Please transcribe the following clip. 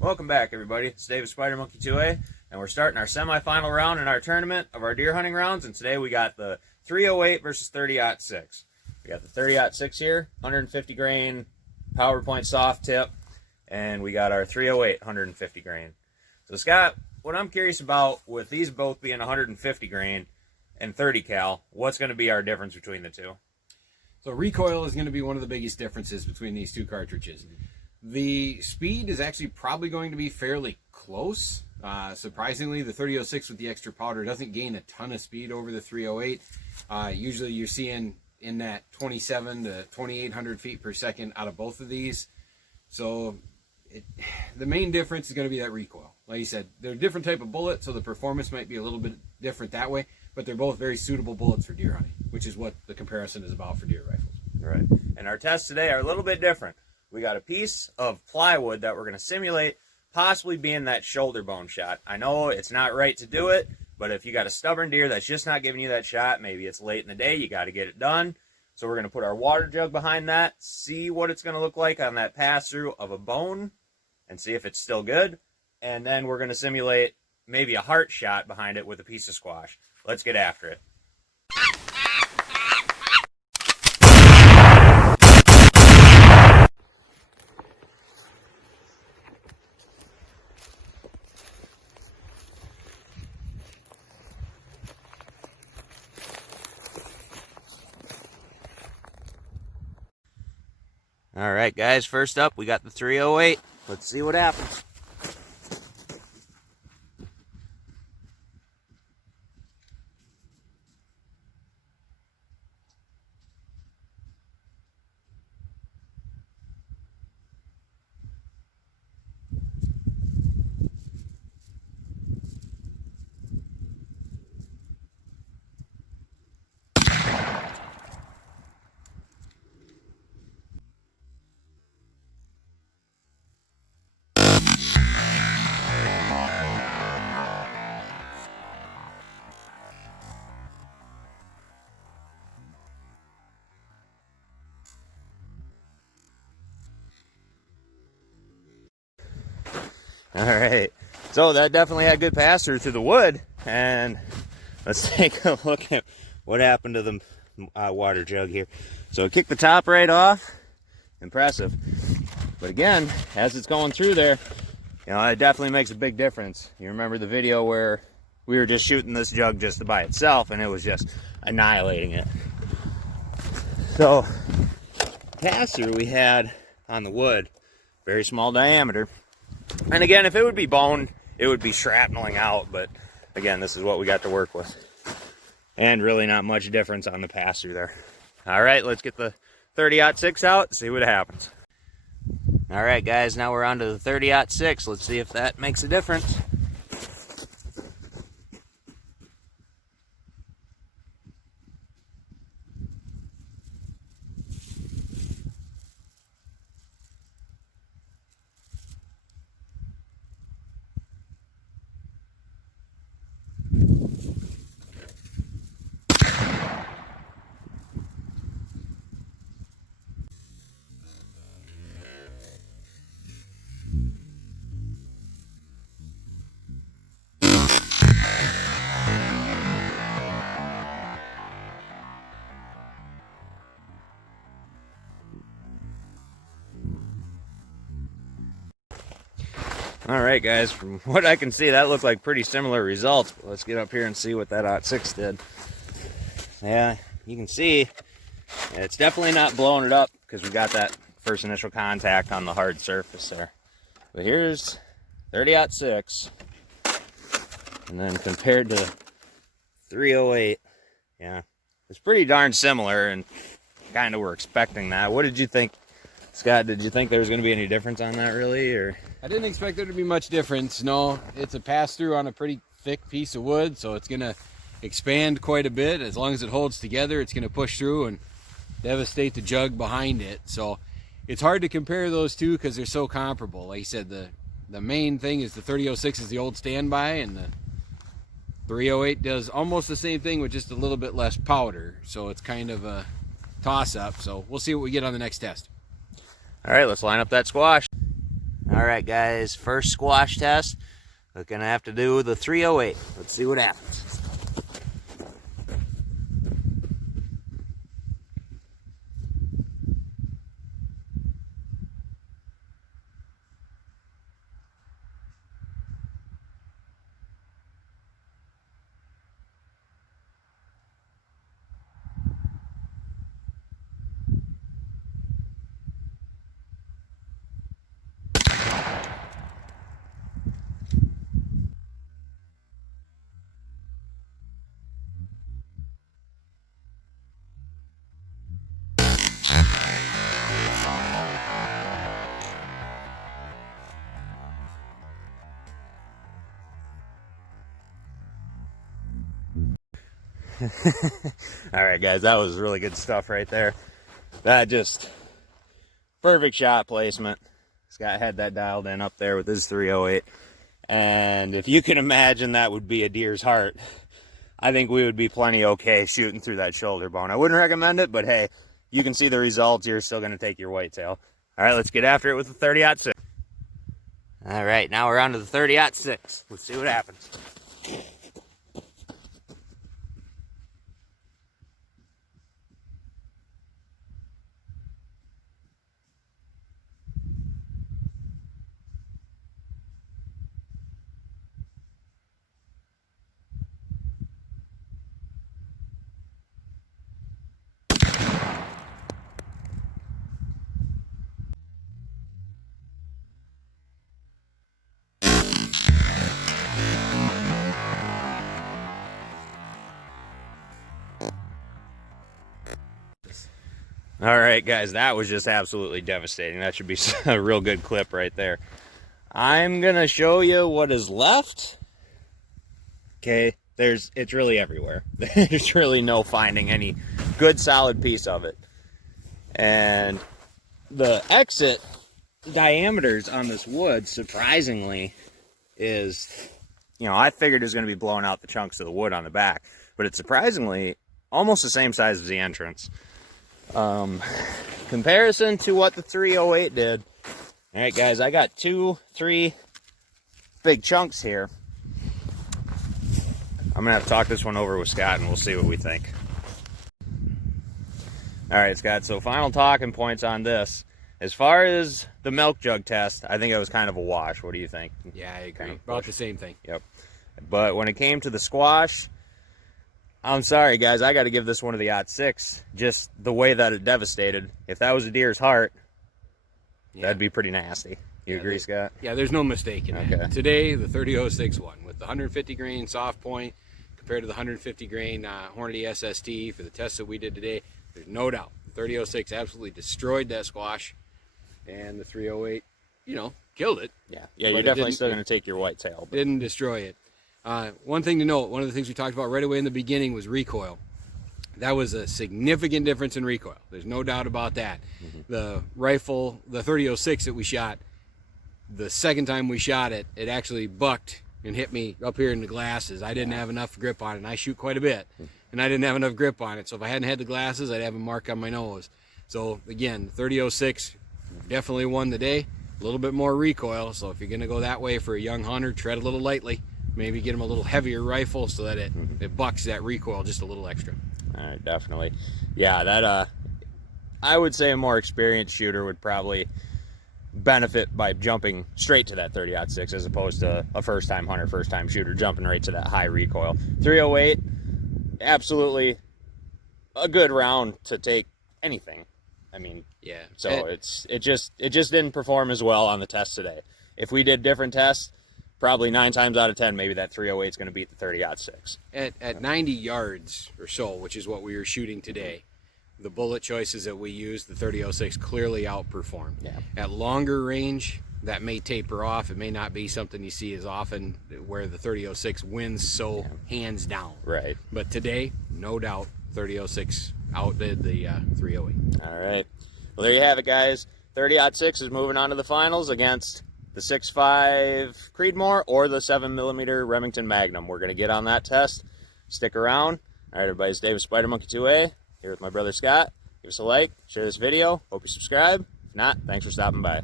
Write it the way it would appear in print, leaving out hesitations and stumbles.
Welcome back, everybody. It's Dave of Spider Monkey 2A, and we're starting our semifinal round in our tournament of our deer hunting rounds. And today we got the 308 versus 30-06. We got the 30-06 here, 150 grain PowerPoint soft tip, and we got our 308 150 grain. So Scott, what I'm curious about with these both being 150 grain and 30 cal, what's going to be our difference between the two? So recoil is going to be one of the biggest differences between these two cartridges. The speed is actually probably going to be fairly close. Surprisingly, the 30-06 with the extra powder doesn't gain a ton of speed over the 308. Usually you're seeing in that 27 to 2800 feet per second out of both of these. So the main difference is going to be that recoil. Like you said, they're a different type of bullet, so the performance might be a little bit different that way, but they're both very suitable bullets for deer hunting, which is what the comparison is about for deer rifles. Right. And our tests today are a little bit different. We got a piece of plywood that we're going to simulate possibly being that shoulder bone shot. I know it's not right to do it, but if you got a stubborn deer that's just not giving you that shot, maybe it's late in the day, you got to get it done. So we're going to put our water jug behind that, see what it's going to look like on that pass-through of a bone, and see if it's still good. And then we're going to simulate maybe a heart shot behind it with a piece of squash. Let's get after it. All right, guys, first up, we got the 308. Let's see what happens. All right, so that definitely had good pass through the wood, and let's take a look at what happened to the water jug here. So it kicked the top right off, impressive. But again, as it's going through there, you know, it definitely makes a big difference. You remember the video where we were just shooting this jug just by itself, and it was just annihilating it. So pass through we had on the wood, very small diameter. And again, if it would be bone, it would be shrapneling out. But again, this is what we got to work with. And really not much difference on the pass-through there. All right, let's get the 30-06 out, see what happens. All right, guys, now we're on to the 30-06. Let's see if that makes a difference. All right, guys, from what I can see, that looked like pretty similar results. But let's get up here and see what that 06 did. Yeah, you can see it's definitely not blowing it up because we got that first initial contact on the hard surface there. But here's 30-06, and then compared to 308, yeah, it's pretty darn similar, and kind of were expecting that. What did you think, Scott? Did you think there was going to be any difference on that, really, or? I didn't expect there to be much difference. No, it's a pass-through on a pretty thick piece of wood, so it's going to expand quite a bit. As long as it holds together, it's going to push through and devastate the jug behind it. So it's hard to compare those two because they're so comparable. Like you said, the main thing is the 30-06 is the old standby, and the 308 does almost the same thing with just a little bit less powder. So it's kind of a toss-up. So we'll see what we get on the next test. All right, let's line up that squash. All All right, guys, first squash test. We're gonna have to do the 308. Let's see what happens. All right, guys, that was really good stuff right there. That just perfect shot placement. Scott had that dialed in up there with his 308. And if you can imagine that would be a deer's heart, I think we would be plenty okay shooting through that shoulder bone. I wouldn't recommend it, but hey, you can see the results. You're still going to take your whitetail. All right, let's get after it with the 30-06. All right, now we're on to the 30-06. Let's see what happens. All right, guys, that was just absolutely devastating. That should be a real good clip right there. I'm going to show you what is left. Okay, it's really everywhere. There's really no finding any good solid piece of it. And the exit diameters on this wood, surprisingly, is, I figured it was going to be blowing out the chunks of the wood on the back, but it's surprisingly almost the same size as the entrance. Comparison to what the 308 did. All right, guys, I got 3 big chunks here. I'm gonna have to talk this one over with Scott and we'll see what we think. All right, Scott, so final talking points on this. As far as the milk jug test, I think it was kind of a wash. What do you think? Yeah, I agree. About the same thing. Yep. But when it came to the squash, I'm sorry, guys. I got to give this one to the 06. Just the way that it devastated. If that was a deer's heart, that'd be pretty nasty. You agree, Scott? Yeah, there's no mistake in that. Today, the 30-06 one with the 150 grain soft point compared to the 150 grain Hornady SST for the test that we did today, there's no doubt. The 30-06 absolutely destroyed that squash, and the 308, killed it. Yeah, you're definitely still going to take your whitetail. Didn't destroy it. One thing to note, one of the things we talked about right away in the beginning was recoil. That was a significant difference in recoil. There's no doubt about that. The rifle, the 30-06 that we shot, the second time we shot it, it actually bucked and hit me up here in the glasses. I didn't have enough grip on it, and I shoot quite a bit, and I didn't have enough grip on it. So if I hadn't had the glasses, I'd have a mark on my nose. So again, 30-06 definitely won the day. A little bit more recoil, so if you're going to go that way for a young hunter, tread a little lightly. Maybe get him a little heavier rifle so that it bucks that recoil just a little extra. All right, definitely. Yeah, that I would say a more experienced shooter would probably benefit by jumping straight to that 30-06 as opposed to a first-time hunter, first-time shooter jumping right to that high recoil. 308, absolutely a good round to take anything. I mean, yeah. So it just didn't perform as well on the test today. If we did different tests, probably 9 times out of 10, maybe that 308 is going to beat the 30-06. At 90 yards or so, which is what we were shooting today, the bullet choices that we used, the 30-06 clearly outperformed. Yeah. At longer range, that may taper off. It may not be something you see as often where the 30-06 wins so hands down. Right. But today, no doubt, 30-06 outdid the 308. All right. Well, there you have it, guys. 30-06 is moving on to the finals against the 6.5 Creedmoor or the 7mm Remington Magnum. We're going to get on that test. Stick around. All right, everybody, it's Dave with Spider Monkey 2A here with my brother Scott. Give us a like, share this video. Hope you subscribe. If not, thanks for stopping by.